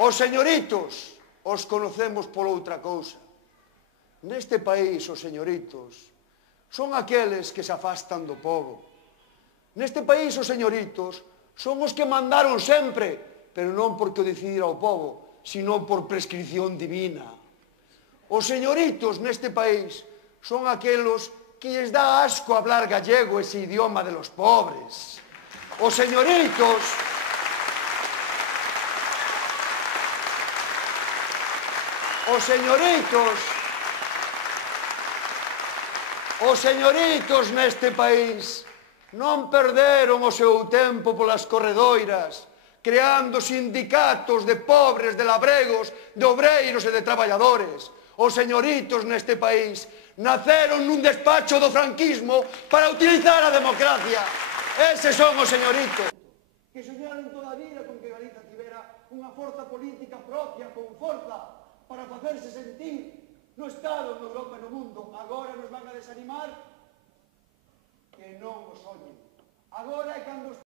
Os señoritos os conocemos por outra cousa. Neste país, os señoritos son aqueles que se afastan do pobo. Neste país, os señoritos son os que mandaron sempre, pero non porque o decidira o pobo, sino por prescripción divina. Os señoritos neste país son aqueles que lles dá asco hablar gallego, ese idioma de los pobres. Os señoritos... Os señoritos neste país non perderon o seu tempo polas corredoiras, creando sindicatos de pobres, de labregos, de obreiros e de traballadores. Os señoritos neste país naceron nun despacho do franquismo para utilizar a democracia. Eses son os señoritos. Que soñaron toda a vida con que Galiza tivera unha forza política propia, con forza, para facerse sentir no Estado, na Europa e no mundo. Agora nos van a desanimar, que non o soñen. Agora é cando